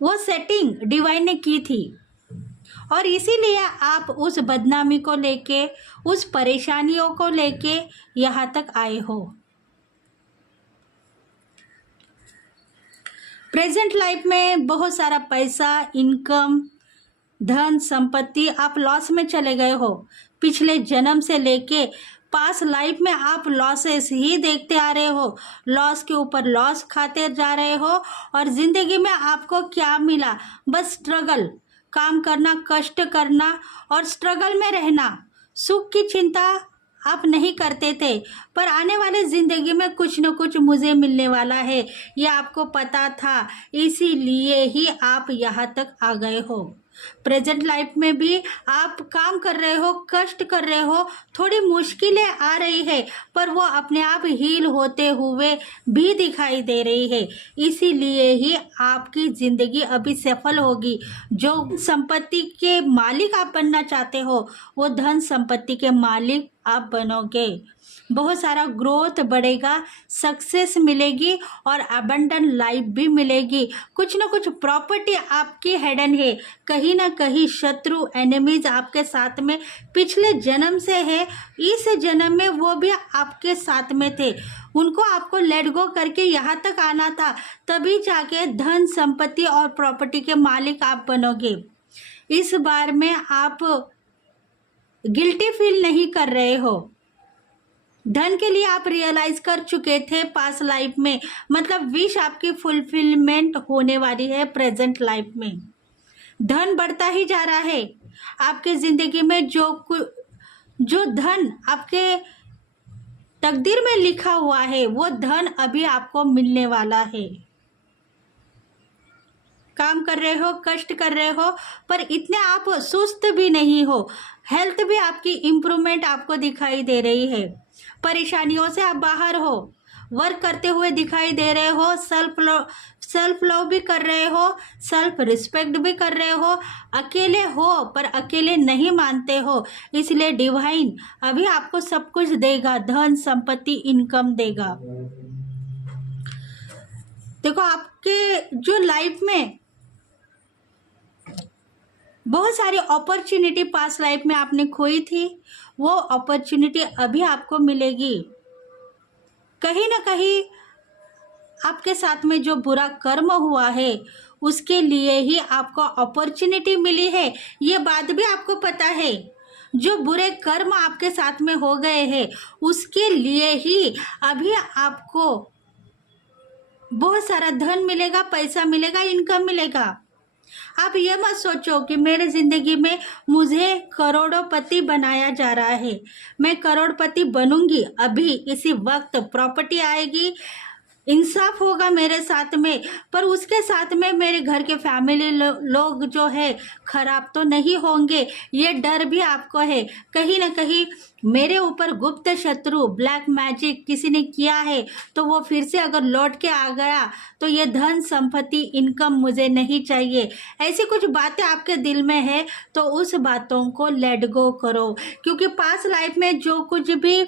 वो सेटिंग डिवाइन ने की थी और इसीलिए आप उस बदनामी को लेके, उस परेशानियों को लेके यहाँ तक आए हो। प्रेजेंट लाइफ में बहुत सारा पैसा, इनकम, धन संपत्ति आप लॉस में चले गए हो। पिछले जन्म से लेके पास लाइफ में आप लॉसेस ही देखते आ रहे हो, लॉस के ऊपर लॉस खाते जा रहे हो और ज़िंदगी में आपको क्या मिला? बस स्ट्रगल, काम करना, कष्ट करना और स्ट्रगल में रहना। सुख की चिंता आप नहीं करते थे, पर आने वाले ज़िंदगी में कुछ न कुछ मुझे मिलने वाला है, ये आपको पता था, इसीलिए ही आप यहाँ तक आ गए हो। प्रेजेंट लाइफ में भी आप काम कर रहे हो, कष्ट कर रहे हो, थोड़ी मुश्किलें आ रही है, पर वो अपने आप हील होते हुए भी दिखाई दे रही है। इसीलिए ही आपकी ज़िंदगी अभी सफल होगी। जो संपत्ति के मालिक आप बनना चाहते हो, वो धन संपत्ति के मालिक आप बनोगे। बहुत सारा ग्रोथ बढ़ेगा, सक्सेस मिलेगी और अबंडन लाइफ भी मिलेगी। कुछ ना कुछ प्रॉपर्टी आपकी हिडन है, कहीं ना कहीं शत्रु, एनिमीज आपके साथ में पिछले जन्म से है, इस जन्म में वो भी आपके साथ में थे, उनको आपको लेट गो करके यहाँ तक आना था, तभी जाके धन संपत्ति और प्रॉपर्टी के मालिक आप बनोगे। इस बार में आप गिल्टी फील नहीं कर रहे हो। धन के लिए आप रियलाइज कर चुके थे पास लाइफ में, मतलब विश आपकी फुलफिलमेंट होने वाली है प्रेजेंट लाइफ में। धन बढ़ता ही जा रहा है आपके ज़िंदगी में। जो धन आपके तकदीर में लिखा हुआ है, वो धन अभी आपको मिलने वाला है। काम कर रहे हो, कष्ट कर रहे हो, पर इतने आप सुस्त भी नहीं हो। हेल्थ भी आपकी इम्प्रूवमेंट आपको दिखाई दे रही है। परेशानियों से आप बाहर हो, वर्क करते हुए दिखाई दे रहे हो, सेल्फ लव भी कर रहे हो, सेल्फ रिस्पेक्ट भी कर रहे हो। अकेले हो पर अकेले नहीं मानते हो, इसलिए डिवाइन अभी आपको सब कुछ देगा, धन संपत्ति इनकम देगा। देखो, आपके जो लाइफ में बहुत सारी अपॉर्चुनिटी पास लाइफ में आपने खोई थी, वो अपॉर्चुनिटी अभी आपको मिलेगी। कहीं ना कहीं आपके साथ में जो बुरा कर्म हुआ है, उसके लिए ही आपको अपॉर्चुनिटी मिली है, ये बात भी आपको पता है। जो बुरे कर्म आपके साथ में हो गए हैं, उसके लिए ही अभी आपको बहुत सारा धन मिलेगा, पैसा मिलेगा, इनकम मिलेगा। आप ये मत सोचो कि मेरे ज़िंदगी में मुझे करोड़पति बनाया जा रहा है, मैं करोड़पति बनूंगी, अभी इसी वक्त प्रॉपर्टी आएगी, इंसाफ होगा मेरे साथ में, पर उसके साथ में मेरे घर के फैमिली लोग जो है खराब तो नहीं होंगे, ये डर भी आपको है। कहीं ना कहीं मेरे ऊपर गुप्त शत्रु, ब्लैक मैजिक किसी ने किया है, तो वो फिर से अगर लौट के आ गया तो ये धन संपत्ति इनकम मुझे नहीं चाहिए। ऐसी कुछ बातें आपके दिल में है, तो उस बातों को लेट गो करो, क्योंकि पास लाइफ में जो कुछ भी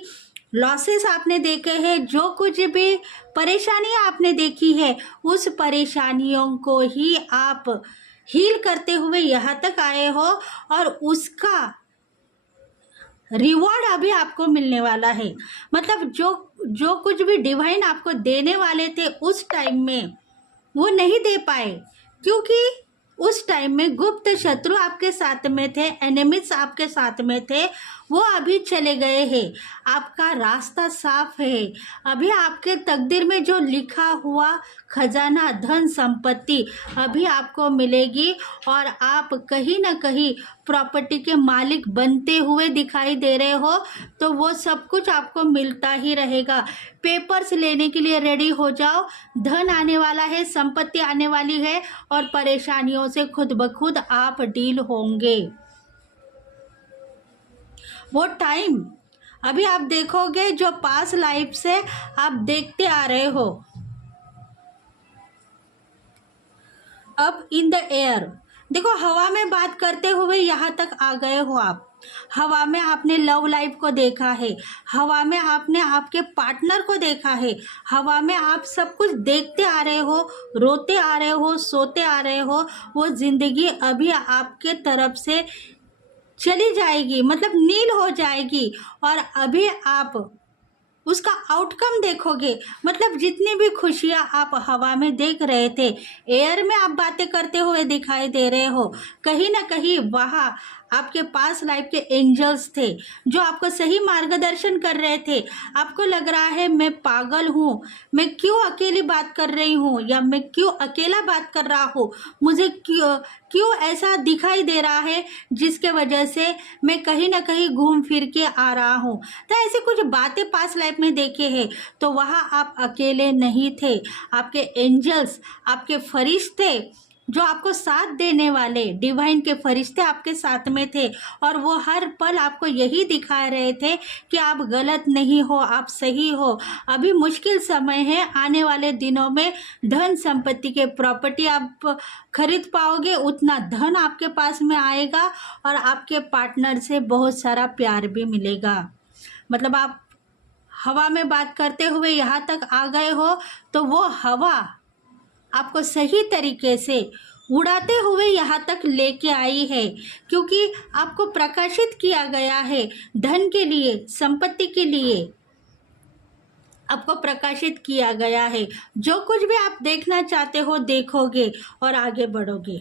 लॉसेस आपने देखे हैं, जो कुछ भी परेशानियां आपने देखी है, उस परेशानियों को ही आप हील करते हुए यहाँ तक आए हो और उसका रिवॉर्ड अभी आपको मिलने वाला है। मतलब जो कुछ भी डिवाइन आपको देने वाले थे उस टाइम में, वो नहीं दे पाए, क्योंकि उस टाइम में गुप्त शत्रु आपके साथ में थे, एनिमीज आपके साथ में थे, वो अभी चले गए हैं। आपका रास्ता साफ है। अभी आपके तकदीर में जो लिखा हुआ खजाना, धन संपत्ति अभी आपको मिलेगी और आप कहीं ना कहीं प्रॉपर्टी के मालिक बनते हुए दिखाई दे रहे हो, तो वो सब कुछ आपको मिलता ही रहेगा। पेपर्स लेने के लिए रेडी हो जाओ। धन आने वाला है, संपत्ति आने वाली है और परेशानियों से खुद ब खुद आप डील होंगे। वो टाइम अभी आप देखोगे जो पास लाइफ से आप देखते आ रहे हो। अब इन द एयर, देखो हवा में बात करते हुए यहाँ तक आ गए हो आप। हवा में आपने लव लाइफ को देखा है, हवा में आपने आपके पार्टनर को देखा है, हवा में आप सब कुछ देखते आ रहे हो, रोते आ रहे हो, सोते आ रहे हो। वो जिंदगी अभी आपके तरफ से चली जाएगी, मतलब नील हो जाएगी और अभी आप उसका आउटकम देखोगे। मतलब जितनी भी खुशियां आप हवा में देख रहे थे, एयर में आप बातें करते हुए दिखाई दे रहे हो, कहीं ना कहीं वहाँ आपके पास लाइफ के एंजल्स थे जो आपको सही मार्गदर्शन कर रहे थे। आपको लग रहा है मैं पागल हूँ, मैं क्यों अकेली बात कर रही हूँ, या मैं क्यों अकेला बात कर रहा हूँ, मुझे क्यों ऐसा दिखाई दे रहा है जिसके वजह से मैं कहीं ना कहीं घूम फिर के आ रहा हूँ। तो ऐसी कुछ बातें पास लाइफ में देखे हैं। तो वहाँ आप अकेले नहीं थे, आपके एंजल्स, आपके फरिश्ते जो आपको साथ देने वाले डिवाइन के फरिश्ते आपके साथ में थे और वो हर पल आपको यही दिखा रहे थे कि आप गलत नहीं हो, आप सही हो। अभी मुश्किल समय है, आने वाले दिनों में धन संपत्ति के प्रॉपर्टी आप खरीद पाओगे, उतना धन आपके पास में आएगा और आपके पार्टनर से बहुत सारा प्यार भी मिलेगा। मतलब आप हवा में बात करते हुए यहाँ तक आ गए हो, तो वो हवा आपको सही तरीके से उड़ाते हुए यहाँ तक लेके आई है, क्योंकि आपको प्रकाशित किया गया है धन के लिए, संपत्ति के लिए आपको प्रकाशित किया गया है। जो कुछ भी आप देखना चाहते हो देखोगे और आगे बढ़ोगे।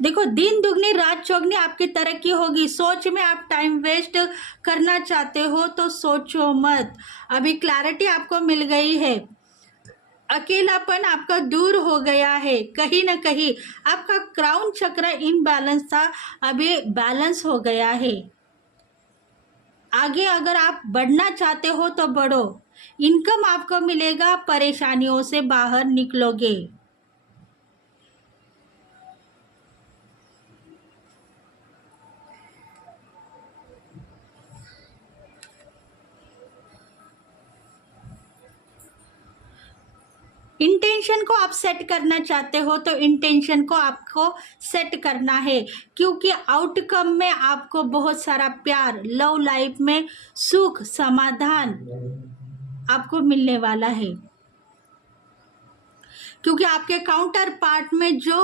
देखो दिन दुगनी रात चौगनी आपकी तरक्की होगी। सोच में आप टाइम वेस्ट करना चाहते हो तो सोचो मत, अभी क्लैरिटी आपको मिल गई है। अकेलापन आपका दूर हो गया है। कहीं ना कहीं आपका क्राउन चक्र इनबैलेंस था, अभी बैलेंस हो गया है। आगे अगर आप बढ़ना चाहते हो तो बढ़ो, इनकम आपको मिलेगा, परेशानियों से बाहर निकलोगे। इंटेंशन को आप सेट करना चाहते हो तो इंटेंशन को आपको सेट करना है, क्योंकि आउटकम में आपको बहुत सारा प्यार, लव लाइफ में सुख, समाधान आपको मिलने वाला है। क्योंकि आपके काउंटर पार्ट में जो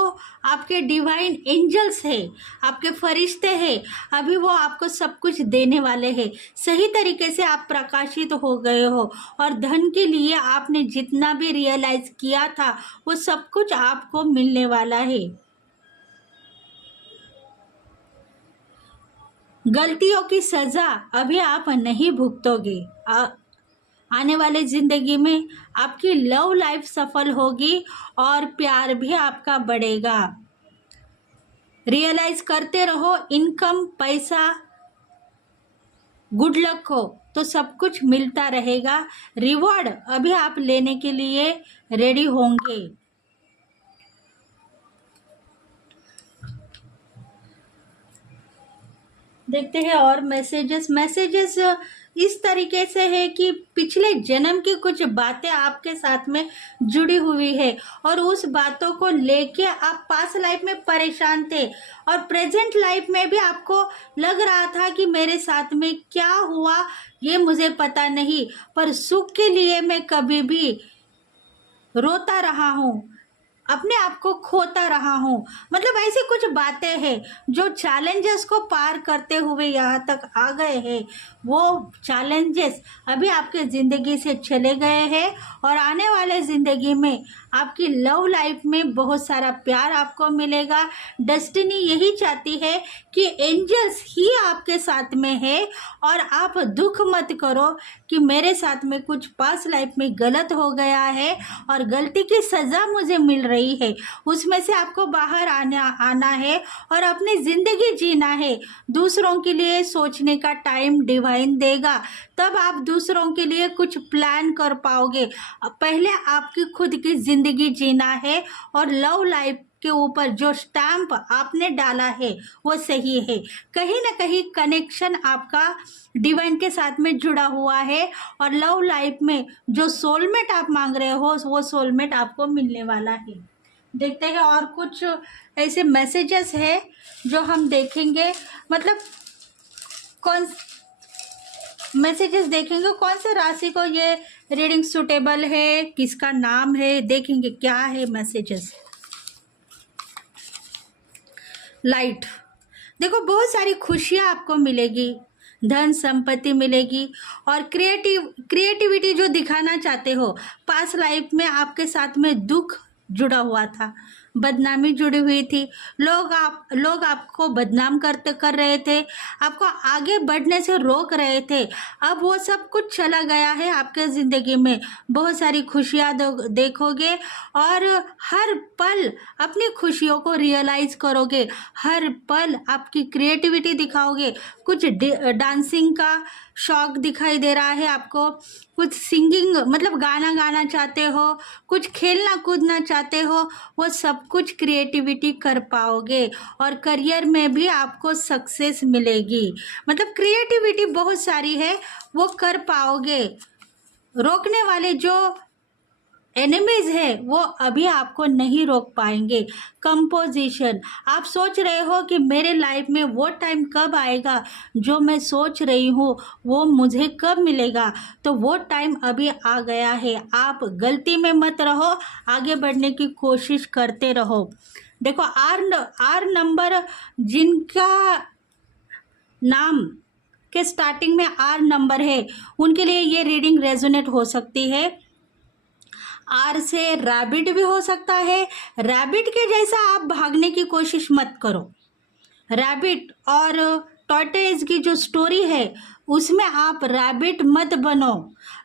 आपके डिवाइन एंजल्स है, आपके फरिश्ते हैं, अभी वो आपको सब कुछ देने वाले हैं। सही तरीके से आप प्रकाशित हो गए हो और धन के लिए आपने जितना भी रियलाइज किया था वो सब कुछ आपको मिलने वाला है। गलतियों की सजा अभी आप नहीं भुगतोगे। आने वाले जिंदगी में आपकी लव लाइफ सफल होगी और प्यार भी आपका बढ़ेगा। रियलाइज करते रहो, इनकम, पैसा, गुड लक हो तो सब कुछ मिलता रहेगा। रिवॉर्ड अभी आप लेने के लिए रेडी होंगे। देखते हैं और मैसेजेस इस तरीके से है कि पिछले जन्म की कुछ बातें आपके साथ में जुड़ी हुई है और उस बातों को लेके आप पास्ट लाइफ में परेशान थे और प्रेजेंट लाइफ में भी आपको लग रहा था कि मेरे साथ में क्या हुआ ये मुझे पता नहीं, पर सुख के लिए मैं कभी भी रोता रहा हूँ, अपने आप को खोता रहा हूँ। मतलब ऐसी कुछ बातें हैं जो चैलेंजेस को पार करते हुए यहाँ तक आ गए हैं। वो चैलेंजेस अभी आपके ज़िंदगी से चले गए हैं और आने वाले वाले ज़िंदगी में आपकी लव लाइफ में बहुत सारा प्यार आपको मिलेगा। डेस्टिनी यही चाहती है कि एंजल्स ही आपके साथ में है, और आप दुख मत करो कि मेरे साथ में कुछ पास्ट लाइफ में गलत हो गया है और गलती की सज़ा मुझे मिल रही है, उसमें से आपको बाहर आना है और अपनी ज़िंदगी जीना है। दूसरों के लिए सोचने का टाइम डिवाइन देगा, तब आप दूसरों के लिए कुछ प्लान कर पाओगे। पहले आपकी खुद की ज़िंदगी जीना है, और लव लाइफ के ऊपर जो स्टैम्प आपने डाला है वो सही है। कहीं ना कहीं कनेक्शन आपका डिवाइन के साथ में जुड़ा हुआ है, और लव लाइफ में जो सोलमेट आप मांग रहे हो वो सोलमेट आपको मिलने वाला है। देखते हैं और कुछ ऐसे मैसेजेस है जो हम देखेंगे, मतलब कौन मैसेजेस देखेंगे, कौन से राशि को ये रीडिंग सूटेबल है, किसका नाम है, देखेंगे क्या है मैसेजेस। लाइट, देखो बहुत सारी खुशियाँ आपको मिलेगी, धन संपत्ति मिलेगी, और क्रिएटिविटी जो दिखाना चाहते हो। पास्ट लाइफ में आपके साथ में दुख जुड़ा हुआ था, बदनामी जुड़ी हुई थी, लोग आपको बदनाम कर रहे थे, आपको आगे बढ़ने से रोक रहे थे। अब वो सब कुछ चला गया है आपके ज़िंदगी में। बहुत सारी खुशियाँ देखोगे, और हर पल अपनी खुशियों को रियलाइज़ करोगे, हर पल आपकी क्रिएटिविटी दिखाओगे। कुछ डांसिंग का शौक दिखाई दे रहा है आपको, कुछ सिंगिंग मतलब गाना गाना चाहते हो, कुछ खेलना कूदना चाहते हो, वो सब कुछ क्रिएटिविटी कर पाओगे, और करियर में भी आपको सक्सेस मिलेगी। मतलब क्रिएटिविटी बहुत सारी है, वो कर पाओगे। रोकने वाले जो एनिमीज है वो अभी आपको नहीं रोक पाएंगे। कंपोजिशन, आप सोच रहे हो कि मेरे लाइफ में वो टाइम कब आएगा जो मैं सोच रही हूँ वो मुझे कब मिलेगा, तो वो टाइम अभी आ गया है। आप गलती में मत रहो, आगे बढ़ने की कोशिश करते रहो। देखो आर नंबर जिनका नाम के स्टार्टिंग में आर नंबर है उनके लिए ये रीडिंग रेजोनेट हो सकती है। आर से रैबिट भी हो सकता है। रैबिट के जैसा आप भागने की कोशिश मत करो। रैबिट और टॉर्टोइज की जो स्टोरी है उसमें आप रैबिट मत बनो।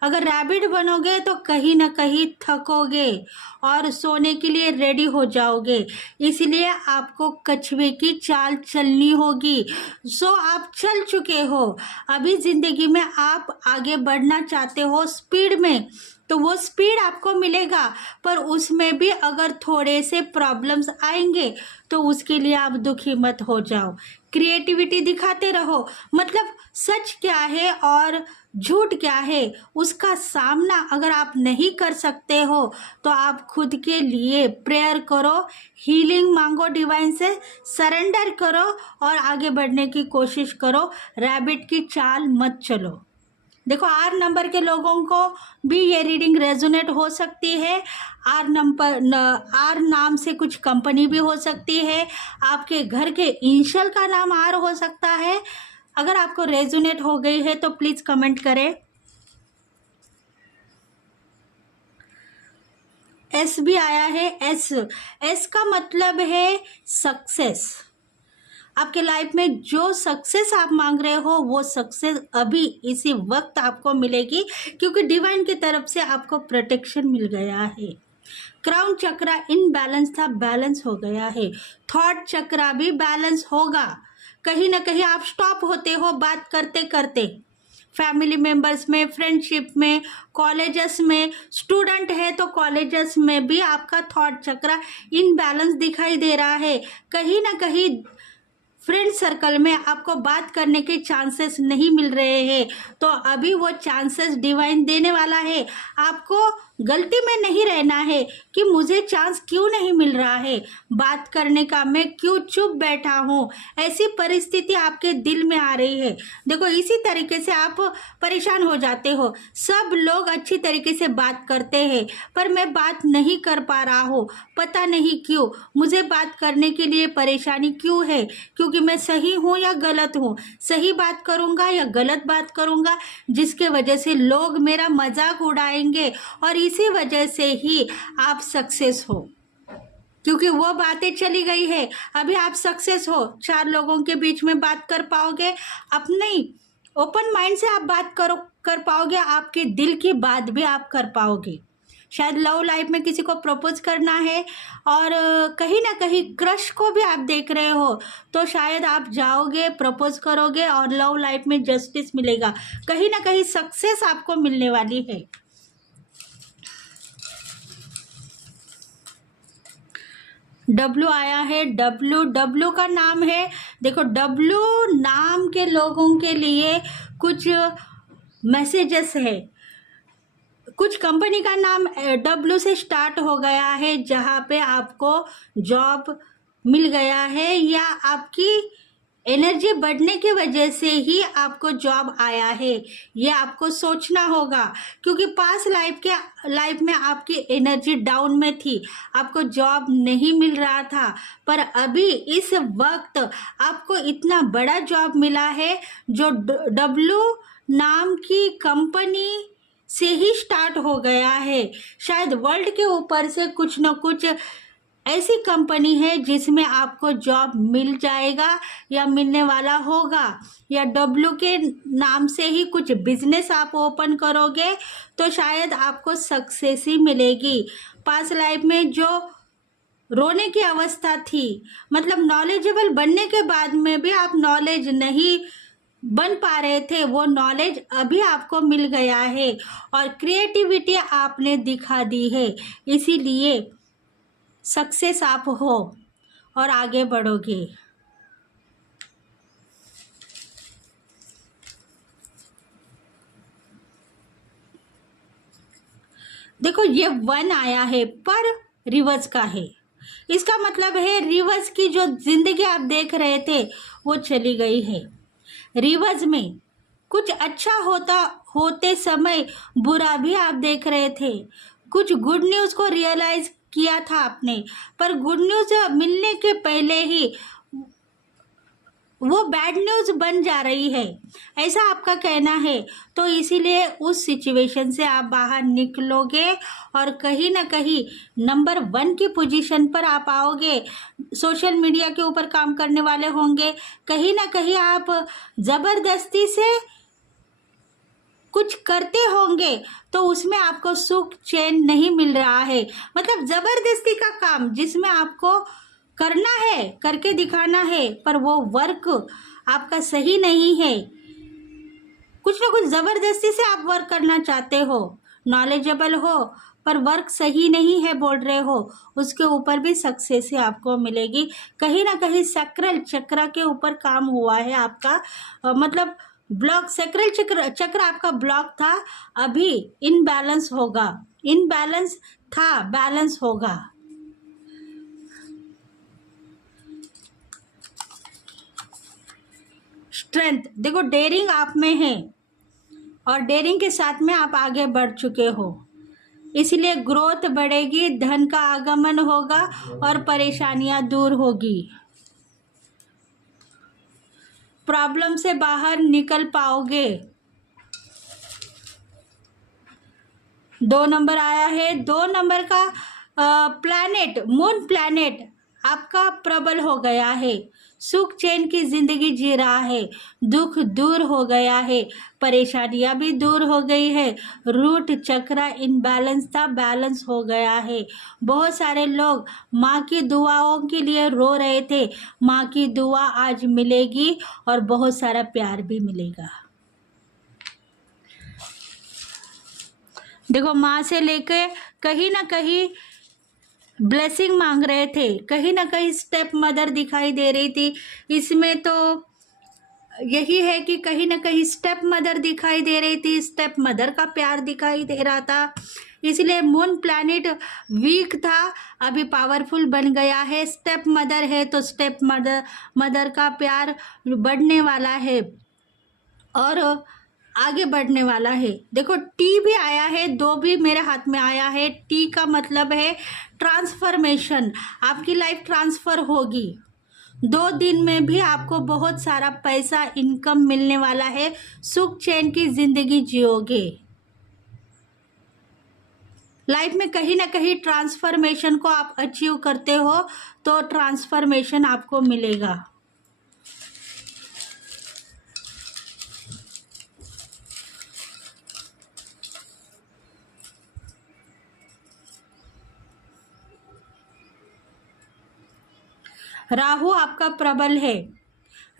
अगर रैबिट बनोगे तो कहीं ना कहीं थकोगे और सोने के लिए रेडी हो जाओगे, इसलिए आपको कछुए की चाल चलनी होगी। सो आप चल चुके हो, अभी ज़िंदगी में आप आगे बढ़ना चाहते हो स्पीड में, तो वो स्पीड आपको मिलेगा, पर उसमें भी अगर थोड़े से प्रॉब्लम्स आएंगे तो उसके लिए आप दुखी मत हो जाओ। क्रिएटिविटी दिखाते रहो, मतलब सच क्या है और झूठ क्या है उसका सामना अगर आप नहीं कर सकते हो तो आप खुद के लिए प्रेयर करो, हीलिंग मांगो, डिवाइन से सरेंडर करो और आगे बढ़ने की कोशिश करो। रैबिट की चाल मत चलो। देखो आर नंबर के लोगों को भी ये रीडिंग रेजोनेट हो सकती है। आर नाम से कुछ कंपनी भी हो सकती है, आपके घर के इनिशियल का नाम आर हो सकता है। अगर आपको रेजोनेट हो गई है तो प्लीज़ कमेंट करें। एस भी आया है। एस का मतलब है सक्सेस। आपके लाइफ में जो सक्सेस आप मांग रहे हो वो सक्सेस अभी इसी वक्त आपको मिलेगी, क्योंकि डिवाइन की तरफ से आपको प्रोटेक्शन मिल गया है। क्राउन चक्रा इनबैलेंस था, बैलेंस हो गया है। थॉट चक्रा भी बैलेंस होगा। कहीं ना कहीं आप स्टॉप होते हो बात करते करते, फैमिली मेंबर्स में, फ्रेंडशिप में, कॉलेजेस में, स्टूडेंट है तो कॉलेजेस में भी आपका थॉट चक्रा इनबैलेंस दिखाई दे रहा है। कहीं ना कहीं फ्रेंड सर्कल में आपको बात करने के चांसेस नहीं मिल रहे हैं, तो अभी वो चांसेस डिवाइन देने वाला है। आपको गलती में नहीं रहना है कि मुझे चांस क्यों नहीं मिल रहा है बात करने का, मैं क्यों चुप बैठा हूँ, ऐसी परिस्थिति आपके दिल में आ रही है। देखो इसी तरीके से आप परेशान हो जाते हो। सब लोग अच्छी तरीके से बात करते हैं पर मैं बात नहीं कर पा रहा हूँ, पता नहीं क्यों, मुझे बात करने के लिए परेशानी क्यों है, क्योंकि क्योंकि मैं सही हूँ या गलत हूँ, सही बात करूँगा या गलत बात करूँगा, जिसके वजह से लोग मेरा मजाक उड़ाएंगे और इसी वजह से ही आप सक्सेस हो, क्योंकि वो बातें चली गई है। अभी आप सक्सेस हो, 4 लोगों के बीच में बात कर पाओगे, अपनी ओपन माइंड से आप बात कर पाओगे, आपके दिल की बात भी आप कर पाओगे। शायद लव लाइफ में किसी को प्रपोज करना है और कहीं ना कहीं क्रश को भी आप देख रहे हो, तो शायद आप जाओगे, प्रपोज करोगे और लव लाइफ में जस्टिस मिलेगा, कहीं ना कहीं सक्सेस आपको मिलने वाली है। डब्लू आया है, डब्लू का नाम है, देखो डब्लू नाम के लोगों के लिए कुछ मैसेजेस है। कुछ कंपनी का नाम डब्लू से स्टार्ट हो गया है, जहाँ पे आपको जॉब मिल गया है या आपकी एनर्जी बढ़ने की वजह से ही आपको जॉब आया है। ये आपको सोचना होगा, क्योंकि पास लाइफ में आपकी एनर्जी डाउन में थी, आपको जॉब नहीं मिल रहा था, पर अभी इस वक्त आपको इतना बड़ा जॉब मिला है जो डब्लू नाम की कंपनी से ही स्टार्ट हो गया है। शायद वर्ल्ड के ऊपर से कुछ न कुछ ऐसी कंपनी है जिसमें आपको जॉब मिल जाएगा या मिलने वाला होगा, या डब्लू के नाम से ही कुछ बिजनेस आप ओपन करोगे तो शायद आपको सक्सेस ही मिलेगी। पास लाइफ में जो रोने की अवस्था थी, मतलब नॉलेजेबल बनने के बाद में भी आप नॉलेज नहीं बन पा रहे थे, वो नॉलेज अभी आपको मिल गया है और क्रिएटिविटी आपने दिखा दी है, इसीलिए सक्सेस आप हो और आगे बढ़ोगे। देखो ये 1 आया है पर रिवर्स का है, इसका मतलब है रिवर्स की जो जिंदगी आप देख रहे थे वो चली गई है। रिवर्स में कुछ अच्छा होते समय बुरा भी आप देख रहे थे, कुछ गुड न्यूज़ को रियलाइज किया था आपने, पर गुड न्यूज़ मिलने के पहले ही वो बैड न्यूज़ बन जा रही है, ऐसा आपका कहना है। तो इसीलिए उस सिचुएशन से आप बाहर निकलोगे और कहीं ना कहीं नंबर 1 की पोजीशन पर आप आओगे। सोशल मीडिया के ऊपर काम करने वाले होंगे, कहीं ना कहीं आप ज़बरदस्ती से कुछ करते होंगे तो उसमें आपको सुख चैन नहीं मिल रहा है, मतलब ज़बरदस्ती का काम जिसमें आपको करना है, करके दिखाना है, पर वो वर्क आपका सही नहीं है। कुछ ना कुछ ज़बरदस्ती से आप वर्क करना चाहते हो, नॉलेजेबल हो, पर वर्क सही नहीं है बोल रहे हो, उसके ऊपर भी सक्सेस ही आपको मिलेगी। कहीं ना कहीं सैक्रल चक्र के ऊपर काम हुआ है आपका, मतलब ब्लॉक सैक्रल चक्र आपका ब्लॉक था, अभी इनबैलेंस होगा, इनबैलेंस था, बैलेंस होगा। स्ट्रेंथ, देखो डेयरिंग आप में है और डेयरिंग के साथ में आप आगे बढ़ चुके हो, इसलिए ग्रोथ बढ़ेगी, धन का आगमन होगा और परेशानियां दूर होगी, प्रॉब्लम से बाहर निकल पाओगे। 2 नंबर आया है, 2 नंबर का प्लैनेट, मून प्लैनेट आपका प्रबल हो गया है, सुख चैन की जिंदगी जी रहा है, दुख दूर हो गया है, परेशानियां भी दूर हो गई है, रूट चक्र इनबैलेंस था, बैलेंस हो गया है। बहुत सारे लोग माँ की दुआओं के लिए रो रहे थे, माँ की दुआ आज मिलेगी और बहुत सारा प्यार भी मिलेगा। देखो माँ से लेके कहीं ना कहीं ब्लेसिंग मांग रहे थे, कहीं ना कहीं स्टेप मदर दिखाई दे रही थी, इसमें तो यही है कि कहीं ना कहीं स्टेप मदर दिखाई दे रही थी, स्टेप मदर का प्यार दिखाई दे रहा था, इसलिए मून प्लैनेट वीक था, अभी पावरफुल बन गया है। स्टेप मदर है तो स्टेप मदर का प्यार बढ़ने वाला है और आगे बढ़ने वाला है। देखो टी भी आया है, 2 भी मेरे हाथ में आया है, टी का मतलब है ट्रांसफॉर्मेशन, आपकी लाइफ ट्रांसफ़र होगी, 2 दिन में भी आपको बहुत सारा पैसा इनकम मिलने वाला है। सुख चैन की जिंदगी जियोगे। लाइफ में कहीं ना कहीं ट्रांसफॉर्मेशन को आप अचीव करते हो तो ट्रांसफॉर्मेशन आपको मिलेगा। राहु आपका प्रबल है।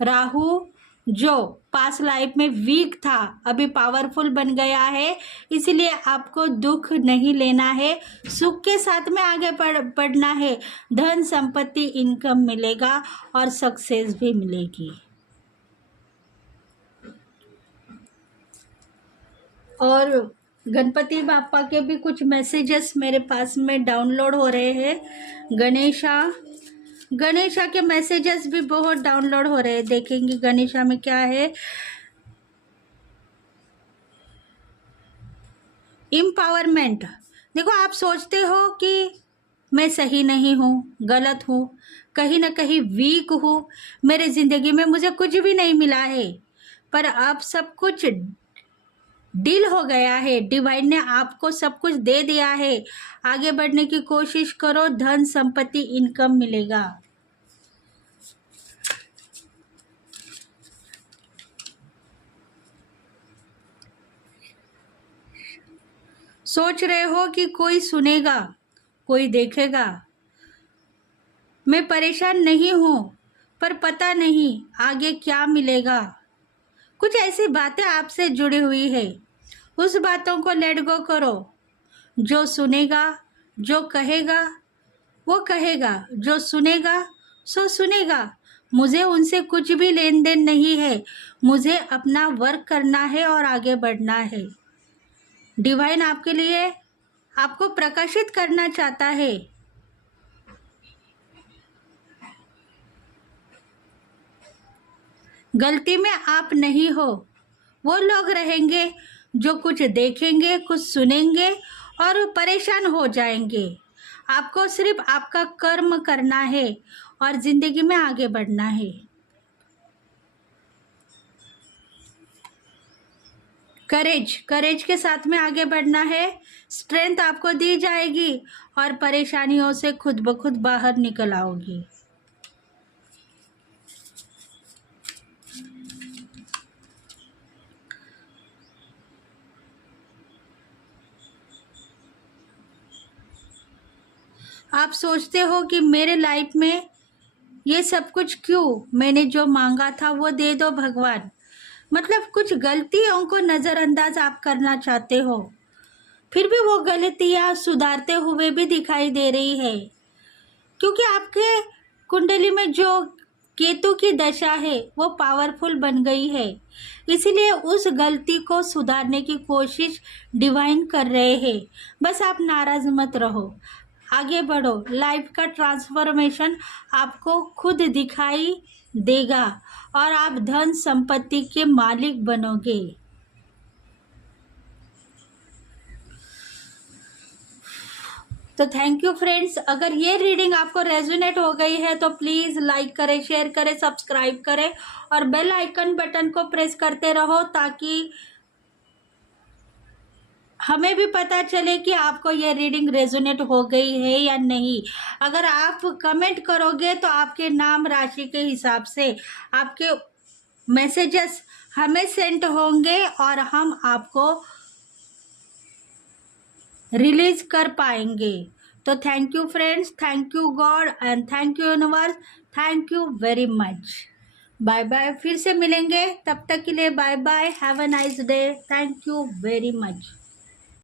राहु जो पास्ट लाइफ में वीक था अभी पावरफुल बन गया है, इसलिए आपको दुख नहीं लेना है, सुख के साथ में आगे बढ़ना है। धन संपत्ति इनकम मिलेगा और सक्सेस भी मिलेगी। और गणपति बापा के भी कुछ मैसेजेस मेरे पास में डाउनलोड हो रहे हैं। गणेशा के मैसेजेस भी बहुत डाउनलोड हो रहे हैं। देखेंगे गणेशा में क्या है। एम्पावरमेंट। देखो, आप सोचते हो कि मैं सही नहीं हूँ, गलत हूँ, कहीं ना कहीं वीक हूँ, मेरे ज़िंदगी में मुझे कुछ भी नहीं मिला है, पर अब सब कुछ डील हो गया है। डिवाइन ने आपको सब कुछ दे दिया है। आगे बढ़ने की कोशिश करो, धन संपत्ति इनकम मिलेगा। सोच रहे हो कि कोई सुनेगा, कोई देखेगा। मैं परेशान नहीं हूँ, पर पता नहीं आगे क्या मिलेगा। कुछ ऐसी बातें आपसे जुड़ी हुई है, उस बातों को लेट गो करो। जो सुनेगा, जो कहेगा वो कहेगा, जो सुनेगा सो सुनेगा। मुझे उनसे कुछ भी लेन देन नहीं है। मुझे अपना वर्क करना है और आगे बढ़ना है। डिवाइन आपके लिए आपको प्रकाशित करना चाहता है। गलती में आप नहीं हो। वो लोग रहेंगे जो कुछ देखेंगे, कुछ सुनेंगे और परेशान हो जाएंगे। आपको सिर्फ आपका कर्म करना है और जिंदगी में आगे बढ़ना है। करेज के साथ में आगे बढ़ना है। स्ट्रेंथ आपको दी जाएगी और परेशानियों से खुद ब खुद बाहर निकल आओगी। आप सोचते हो कि मेरे लाइफ में ये सब कुछ क्यों, मैंने जो मांगा था वो दे दो भगवान। मतलब कुछ गलतियों को नज़रअंदाज आप करना चाहते हो, फिर भी वो गलतियाँ सुधारते हुए भी दिखाई दे रही है, क्योंकि आपके कुंडली में जो केतु की दशा है वो पावरफुल बन गई है। इसीलिए उस गलती को सुधारने की कोशिश डिवाइन कर रहे हैं। बस आप नाराज मत रहो, आगे बढ़ो। लाइफ का ट्रांसफॉर्मेशन आपको खुद दिखाई देगा और आप धन संपत्ति के मालिक बनोगे। तो थैंक यू फ्रेंड्स। अगर ये रीडिंग आपको रेजोनेट हो गई है तो प्लीज़ लाइक करें, शेयर करें, सब्सक्राइब करें और बेल आइकन बटन को प्रेस करते रहो, ताकि हमें भी पता चले कि आपको ये रीडिंग रेजोनेट हो गई है या नहीं। अगर आप कमेंट करोगे तो आपके नाम राशि के हिसाब से आपके मैसेजेस हमें सेंड होंगे और हम आपको रिलीज कर पाएंगे। तो thank you friends, thank you God and thank you universe, thank you very much. Bye bye, फिर से मिलेंगे, तब तक के लिए bye bye, have a nice day, thank you very much.